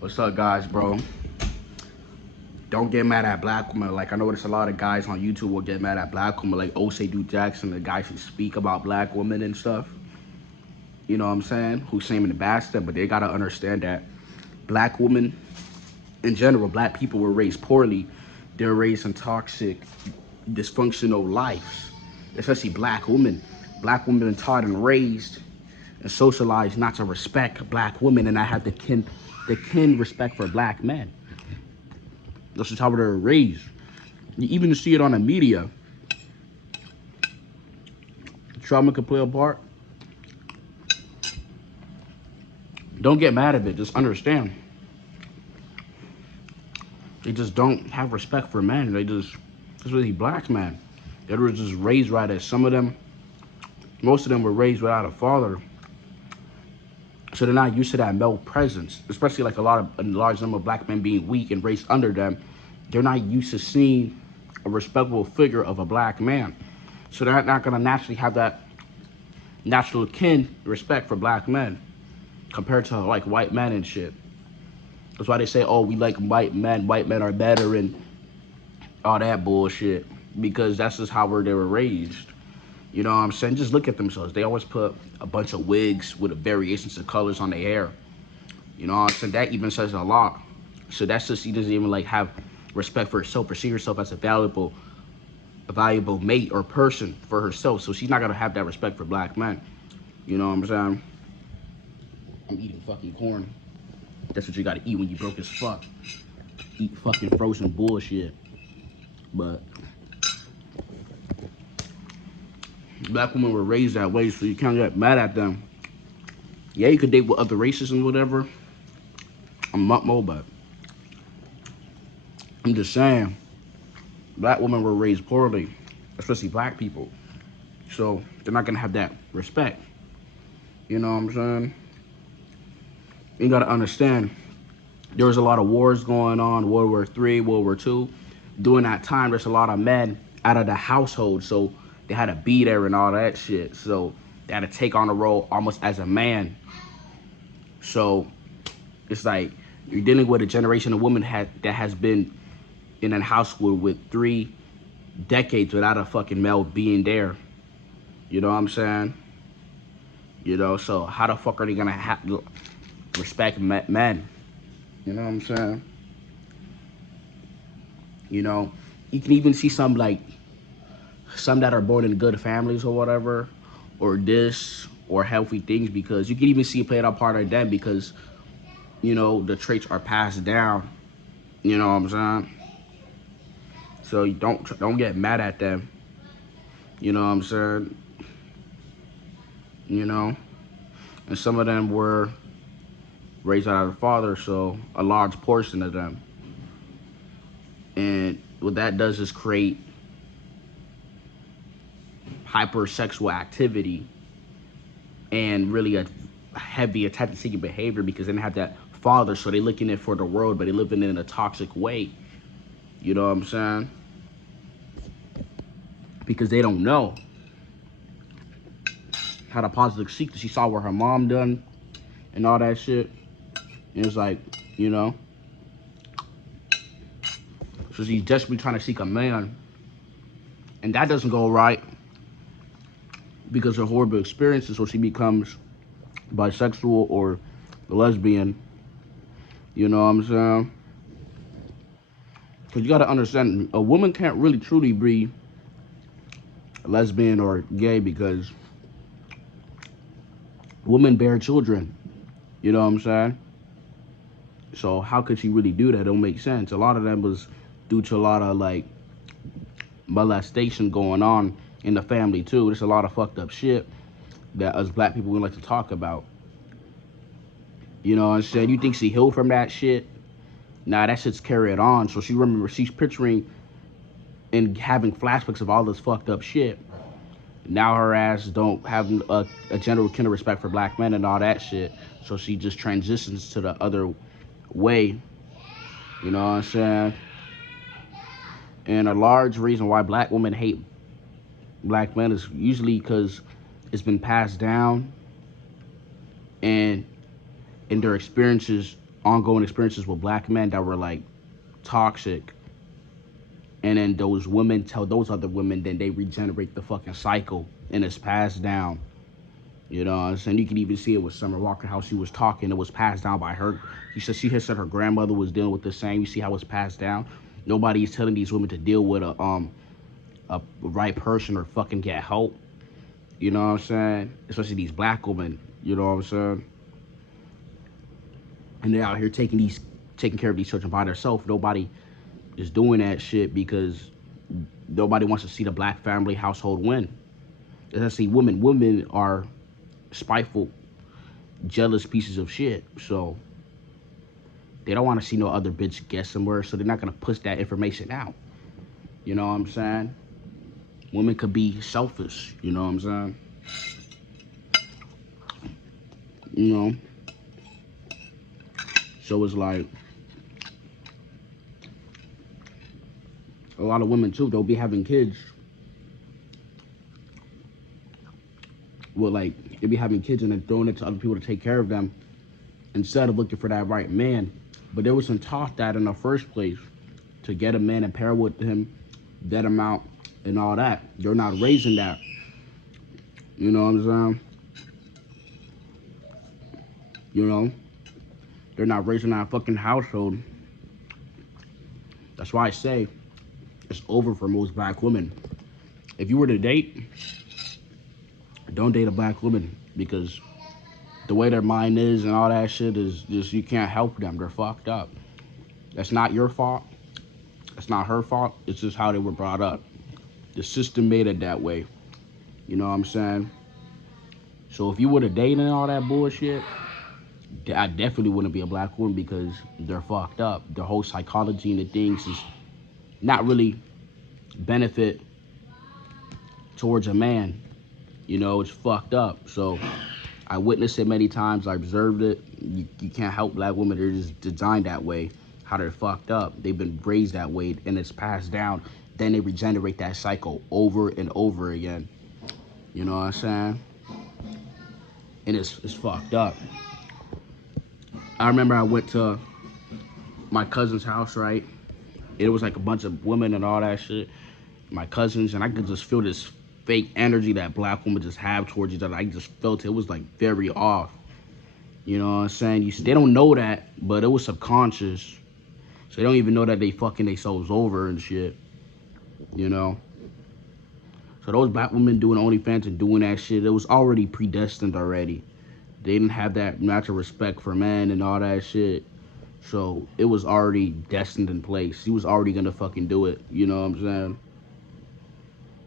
What's up, guys, bro? Don't get mad at black women. Like, I notice a lot of guys on YouTube will get mad at black women, like Osei Du Jackson, the guys who speak about black women and stuff. You know what I'm saying? Who seem to bash them, but they gotta understand that black women, in general, black people were raised poorly. They're raised in toxic, dysfunctional lives, especially black women. Black women are taught and raised and socialized not to respect black women, and I have the kin respect for black men. That's just how they're raised. You even see it on the media. Trauma can play a part. Don't get mad at it. Just understand. They just don't have respect for men. Especially black men. They were just raised right as some of them, most of them were raised without a father. So they're not used to that male presence, especially like a large number of black men being weak and raised under them. They're not used to seeing a respectable figure of a black man. So they're not gonna naturally have that natural kin respect for black men compared to like white men and shit. That's why they say, oh, we like white men are better and all that bullshit. Because that's just how they were raised. You know what I'm saying? Just look at themselves. They always put a bunch of wigs with variations of colors on their hair. You know what I'm saying? That even says a lot. So that's just, he doesn't even like have respect for herself or see herself as a valuable mate or person for herself. So she's not gonna have that respect for black men. You know what I'm saying? I'm eating fucking corn. That's what you gotta eat when you broke as fuck. Eat fucking frozen bullshit. But black women were raised that way, so you can't get mad at them. Yeah, you could date with other races and whatever. I'm not more, but I'm just saying, black women were raised poorly, especially black people. So they're not gonna have that respect. You know what I'm saying? You gotta understand, there was a lot of wars going on, World War III, World War II. During that time, there's a lot of men out of the household, so they had to be there and all that shit. So they had to take on the role almost as a man. So it's like you're dealing with a generation of women that has been in a household with 3 decades without a fucking male being there. You know what I'm saying? You know, so how the fuck are they gonna respect men? You know what I'm saying? You know, you can even see some that are born in good families or whatever, or this or healthy things, because you can even see it played out part of them because the traits are passed down. You know what I'm saying? So you don't get mad at them. You know what I'm saying? You know, and some of them were raised out of the father, so a large portion of them. And what that does is create hypersexual activity and really a heavy attention-seeking behavior because they didn't have that father, so they looking in for the world, but they living in a toxic way. You know what I'm saying? Because they don't know how to positive seek. She saw what her mom done and all that shit. And it's like, you know, so she's desperately trying to seek a man, and that doesn't go right because of horrible experiences. So she becomes bisexual or lesbian. You know what I'm saying? Because you got to understand, a woman can't really truly be lesbian or gay because women bear children. You know what I'm saying? So how could she really do that? It don't make sense. A lot of them was due to a lot of like molestation going on in the family too. There's a lot of fucked up shit that us black people would like to talk about. You know what I'm saying? You think she healed from that shit? Nah, that shit's carried on. So she's picturing and having flashbacks of all this fucked up shit. Now her ass don't have a general kind of respect for black men and all that shit. So she just transitions to the other way. You know what I'm saying? And a large reason why black women hate black men is usually because it's been passed down and in their experiences ongoing experiences with black men that were like toxic, and then those women tell those other women, then they regenerate the fucking cycle, and it's passed down. You know what I'm saying? You can even see it with Summer Walker, how she was talking. It was passed down by her. She had said her grandmother was dealing with the same. You see how it's passed down? Nobody's telling these women to deal with a right person or fucking get help. You know what I'm saying? Especially these black women. You know what I'm saying? And they're out here taking care of these children by themselves. Nobody is doing that shit because nobody wants to see the black family household win. As I see, women are spiteful, jealous pieces of shit. So they don't want to see no other bitch get somewhere. So they're not gonna push that information out. You know what I'm saying? Women could be selfish. You know what I'm saying? You know. So it's like a lot of women too. They'll be having kids. Well, like they be having kids and then throwing it to other people to take care of them instead of looking for that right man. But they wasn't taught that in the first place, to get a man and pair with him, that amount and all that. They're not raising that. You know what I'm saying? You know, they're not raising that fucking household. That's why I say it's over for most black women. If you were to date, don't date a black woman, because the way their mind is and all that shit is just, you can't help them. They're fucked up. That's not your fault. That's not her fault. It's just how they were brought up. The system made it that way. You know what I'm saying? So if you were to date and all that bullshit, I definitely wouldn't be a black woman, because they're fucked up. The whole psychology and the things is not really benefit towards a man. You know, it's fucked up. So I witnessed it many times. I observed it. You can't help black women. They're just designed that way. How they're fucked up. They've been raised that way, and it's passed down. Then they regenerate that cycle over and over again. You know what I'm saying? And it's fucked up. I remember I went to my cousin's house, right? It was like a bunch of women and all that shit. My cousins, and I could just feel this fake energy that black women just have towards each other. I just felt it was like very off. You know what I'm saying? They don't know that, but it was subconscious. So they don't even know that they fucking they souls over and shit. You know? So those black women doing OnlyFans and doing that shit, it was already predestined already. They didn't have that natural respect for men and all that shit. So it was already destined in place. He was already gonna fucking do it. You know what I'm saying?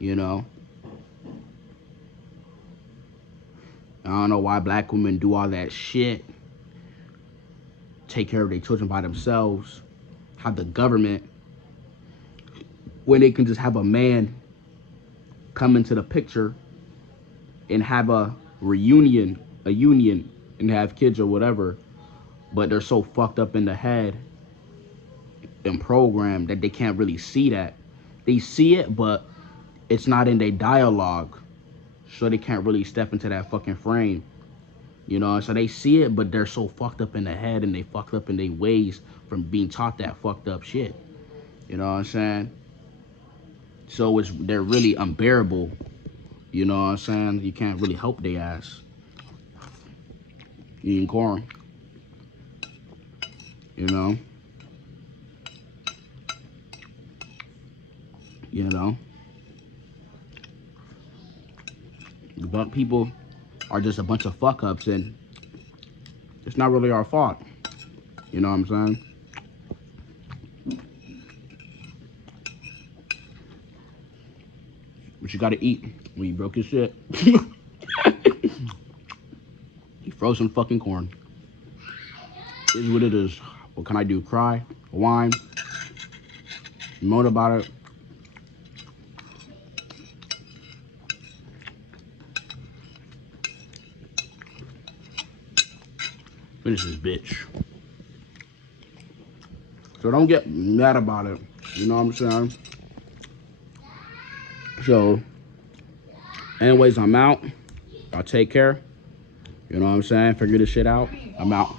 You know? I don't know why black women do all that shit. Take care of their children by themselves. Have the government, when they can just have a man come into the picture and have a union, and have kids or whatever. But they're so fucked up in the head and programmed that they can't really see that. They see it, but it's not in their dialogue. So they can't really step into that fucking frame. You know, so they see it, but they're so fucked up in the head and they fucked up in their ways from being taught that fucked up shit. You know what I'm saying? So they're really unbearable. You know what I'm saying? You can't really help their ass. Eating corn. You know? You know? But people are just a bunch of fuck ups, and it's not really our fault. You know what I'm saying? But you gotta eat when you broke your shit. You froze some fucking corn. It is what it is. What can I do? Cry? Whine? Moan about it? Finish this bitch. So don't get mad about it. You know what I'm saying? So, anyways, I'm out. Y'all take care. You know what I'm saying? Figure this shit out. I'm out.